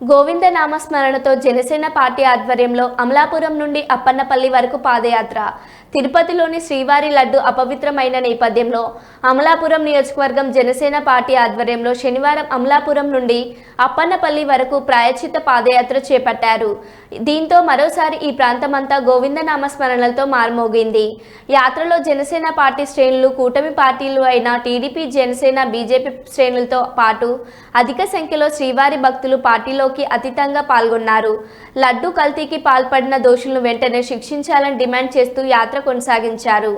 గోవింద నామస్మరణతో జనసేన పార్టీ ఆధ్వర్యంలో అమలాపురం నుండి అప్పన్నపల్లి వరకు పాదయాత్ర. తిరుపతిలోని శ్రీవారి లడ్డు అపవిత్రమైన నేపథ్యంలో అమలాపురం నియోజకవర్గం జనసేన పార్టీ ఆధ్వర్యంలో శనివారం అమలాపురం నుండి అప్పన్నపల్లి వరకు ప్రాయశ్చిత్త పాదయాత్ర చేపట్టారు. దీంతో మరోసారి ఈ ప్రాంతమంతా గోవింద నామస్మరణలతో మార్మోగింది. యాత్రలో జనసేన పార్టీ శ్రేణులు, కూటమి పార్టీలు అయిన టీడీపీ, జనసేన, బీజేపీ శ్రేణులతో పాటు అధిక సంఖ్యలో శ్రీవారి భక్తులు పార్టీలోకి అతీతంగా పాల్గొన్నారు. లడ్డు కల్తీకి పాల్పడిన దోషులను వెంటనే శిక్షించాలని డిమాండ్ చేస్తూ యాత్ర కొనసాగించారు.